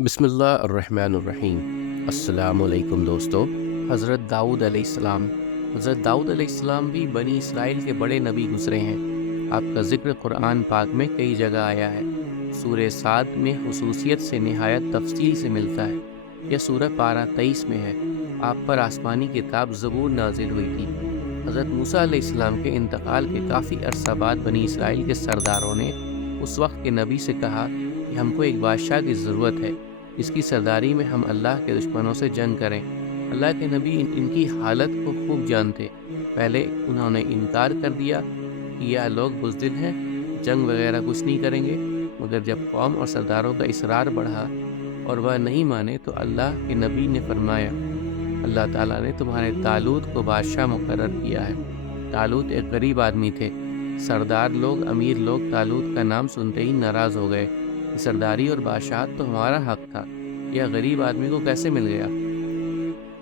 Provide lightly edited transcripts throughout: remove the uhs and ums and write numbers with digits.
बिस्मिल्लाहिर्रहमानिर्रहीम। अस्सलाम वालेकुम दोस्तों। हज़रत दाऊद अलैहिस्सलाम भी बनी इसराइल के बड़े नबी गुज़रे हैं। आपका ज़िक्र कुरान पाक में कई जगह आया है। सूरह साद में खुसूसियत से निहायत तफसील से मिलता है। यह सूरह पारा 23 में है। आप पर आसमानी किताब ज़बूर नाजिल हुई थी। हज़रत मूसा अलैहिस्सलाम के इंतकाल के काफ़ी अरसा बाद बनी इसराइल के सरदारों ने उस वक्त के नबी से कहा कि हमको एक बादशाह की ज़रूरत है, इसकी सरदारी में हम अल्लाह के दुश्मनों से जंग करें। अल्लाह के नबी इनकी हालत को खूब जानते। पहले उन्होंने इनकार कर दिया कि यह लोग बुज़दिल हैं, जंग वगैरह कुछ नहीं करेंगे। मगर जब कौम और सरदारों का इसरार बढ़ा और वह नहीं माने तो अल्लाह के नबी ने फरमाया, अल्लाह ताला ने तुम्हारे तालूत को बादशाह मुकर्रर किया है। तालूत एक गरीब आदमी थे। सरदार लोग, अमीर लोग तालूत का नाम सुनते ही नाराज़ हो गए। सरदारी और बादशाहत तो हमारा हक था, यह गरीब आदमी को कैसे मिल गया।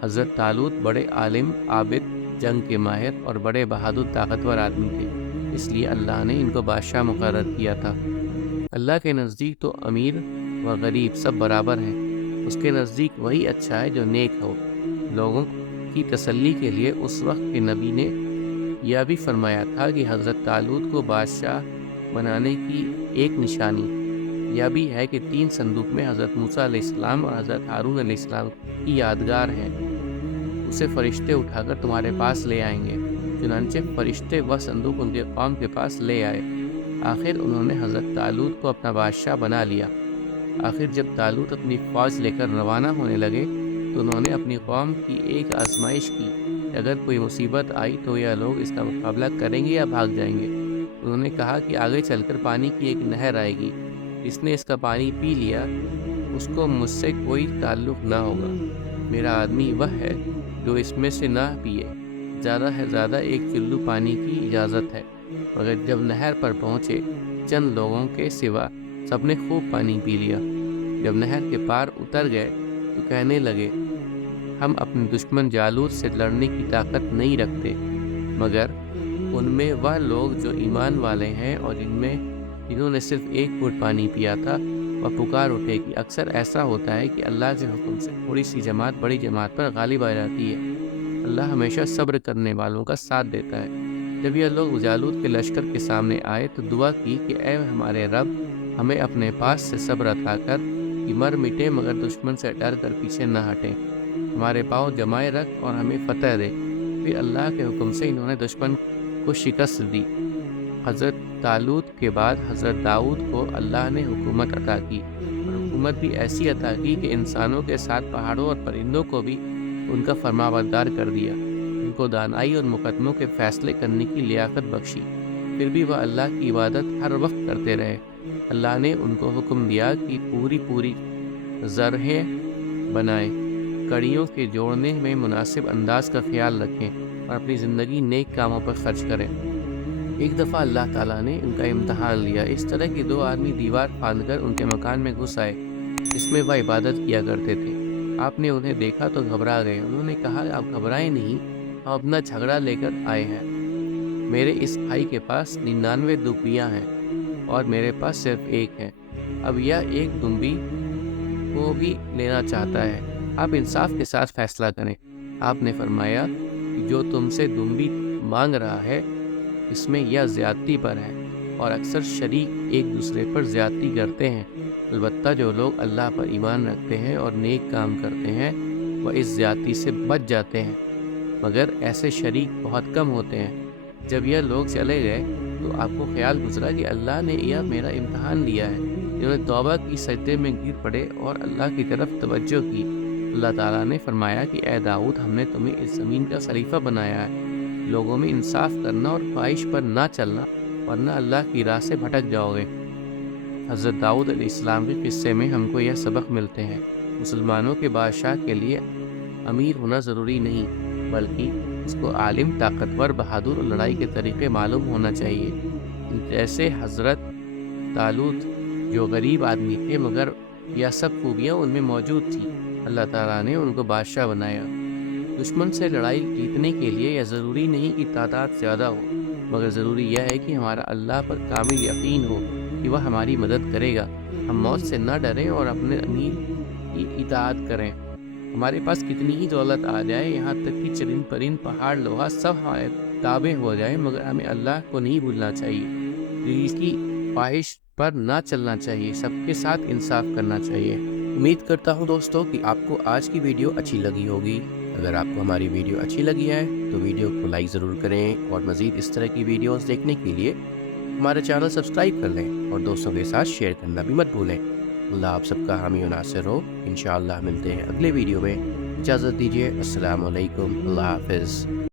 हज़रत तालूत बड़े आलिम, आबिद, जंग के माहिर और बड़े बहादुर ताकतवर आदमी थे, इसलिए अल्लाह ने इनको बादशाह मुकर्रर किया था। अल्लाह के नज़दीक तो अमीर व गरीब सब बराबर हैं। उसके नज़दीक वही अच्छा है जो नेक हो। लोगों की तसल्ली के लिए उस वक्त के नबी ने यह भी फरमाया था कि हज़रत तालूत को बादशाह बनाने की एक निशानी यह भी है कि 3 संदूक में हज़रत मूसा अलैहिस्सलाम और हज़रत हारून अलैहिस्सलाम की यादगार है। उसे फरिश्ते उठाकर तुम्हारे पास ले आएंगे। चुनांचे फरिश्ते वह संदूक उनके कौम के पास ले आए। आखिर उन्होंने हज़रत तालूत को अपना बादशाह बना लिया। आखिर जब तालूत अपनी फ़ौज लेकर रवाना होने लगे तो उन्होंने अपनी कौम की एक आजमाइश की। अगर कोई मुसीबत आई तो यह लोग इसका मुकाबला करेंगे या भाग जाएंगे। उन्होंने कहा कि आगे चलकर पानी की एक नहर आएगी, जिसने इसका पानी पी लिया उसको मुझसे कोई ताल्लुक़ ना होगा। मेरा आदमी वह है जो इसमें से ना पिए। ज़्यादा है ज़्यादा एक चुल्लू पानी की इजाज़त है। मगर जब नहर पर पहुँचे, चंद लोगों के सिवा सबने खूब पानी पी लिया। जब नहर के पार उतर गए तो कहने लगे, हम अपने दुश्मन जालूत से लड़ने की ताकत नहीं रखते। मगर उनमें वह लोग जो ईमान वाले हैं और जिन्होंने सिर्फ एक घूंट पानी पिया था, वह पुकार उठे कि अक्सर ऐसा होता है कि अल्लाह के हुक्म से थोड़ी सी जमात बड़ी जमात पर गालिब आ जाती है। अल्लाह हमेशा सब्र करने वालों का साथ देता है। जब यह लोग जालूत के लश्कर के सामने आए तो दुआ की कि ऐ हमारे रब, हमें अपने पास से सब्र अता कर कि मर मिटे मगर दुश्मन से डर कर पीछे न हटें। हमारे पाँव जमाए रख और हमें फतह दे। फिर अल्लाह के हुक्म से इन्होंने दुश्मन को शिकस्त दी। हज़रत तालूत के बाद हज़रत दाऊद को अल्लाह ने हुकूमत अता की, और हुकूमत भी ऐसी अता की कि इंसानों के साथ पहाड़ों और परिंदों को भी उनका फरमाबरदार कर दिया। उनको दानाई और मुकदमों के फ़ैसले करने की लियाकत बख्शी। फिर भी वह अल्लाह की इबादत हर वक्त करते रहे। अल्लाह ने उनको हुक्म दिया कि पूरी ज़रहें बनाएं, कड़ियों के जोड़ने में मुनासिब अंदाज का ख्याल रखें और अपनी ज़िंदगी नेक कामों पर खर्च करें। एक दफ़ा अल्लाह ताला ने उनका इम्तहान लिया। इस तरह कि 2 आदमी दीवार फांदकर उनके मकान में घुस आए जिसमें वह इबादत किया करते थे। आपने उन्हें देखा तो घबरा गए। उन्होंने कहा, आप घबराएं नहीं, हम अपना झगड़ा लेकर आए हैं। मेरे इस भाई के पास 99 दुम्बियाँ हैं और मेरे पास सिर्फ एक है। अब यह एक दुम्बी को भी लेना चाहता है। आप इंसाफ के साथ फैसला करें। आपने फरमाया कि जो तुमसे दुम्बी मांग रहा है इसमें यह ज़्यादती पर है, और अक्सर शरीक एक दूसरे पर ज़्यादती करते हैं। अलबत्ता जो लोग अल्लाह पर ईमान रखते हैं और नेक काम करते हैं वह इस ज़्यादती से बच जाते हैं, मगर ऐसे शरीक बहुत कम होते हैं। जब यह लोग चले गए तो आपको ख्याल गुजरा कि अल्लाह ने यह मेरा इम्तहान लिया है। इन्होंने तौबा की, सजदे में गिर पड़े और अल्लाह की तरफ तवज्जो की। अल्लाह ताला ने फरमाया कि ए दाऊद, हमने तुम्हें इस ज़मीन का खलीफा बनाया है। लोगों में इंसाफ करना और ख्वाहिश पर ना चलना, वरना अल्लाह की राह से भटक जाओगे। हज़रत दाऊद अलैहिस्सलाम के किस्से में हमको यह सबक मिलते हैं, मुसलमानों के बादशाह के लिए अमीर होना ज़रूरी नहीं, बल्कि उसको आलिम, ताकतवर, बहादुर और लड़ाई के तरीक़े मालूम होना चाहिए। जैसे हज़रत तालूत जो गरीब आदमी थे, मगर यह सब खूबियाँ उनमें मौजूद थी। अल्लाह ताला ने उनको बादशाह बनाया। दुश्मन से लड़ाई जीतने के लिए यह ज़रूरी नहीं कि तादाद ज़्यादा हो, मगर ज़रूरी यह है कि हमारा अल्लाह पर कामिल यकीन हो कि वह हमारी मदद करेगा। हम मौत से न डरें और अपने کی اطاعت کریں۔ ہمارے پاس کتنی ہی دولت آ جائے، یہاں تک کہ چرند پرند پہاڑ لوہا سب ہمارے تابع ہو جائے، مگر ہمیں اللہ کو نہیں بھولنا چاہیے، دل کی خواہش پر نہ چلنا چاہیے، سب کے ساتھ انصاف کرنا چاہیے۔ امید کرتا ہوں دوستوں کہ آپ کو آج کی ویڈیو اچھی لگی ہوگی۔ اگر آپ کو ہماری ویڈیو اچھی لگی ہے تو ویڈیو کو لائک ضرور کریں، اور مزید اس طرح کی ویڈیوز دیکھنے کے لیے ہمارا چینل سبسکرائب کر لیں، اور دوستوں کے ساتھ شیئر کرنا بھی مت بھولیں۔ اللہ آپ سب کا حامی و ناصر ہو۔ انشاءاللہ ملتے ہیں اگلے ویڈیو میں۔ اجازت دیجیے، السلام علیکم، اللہ حافظ۔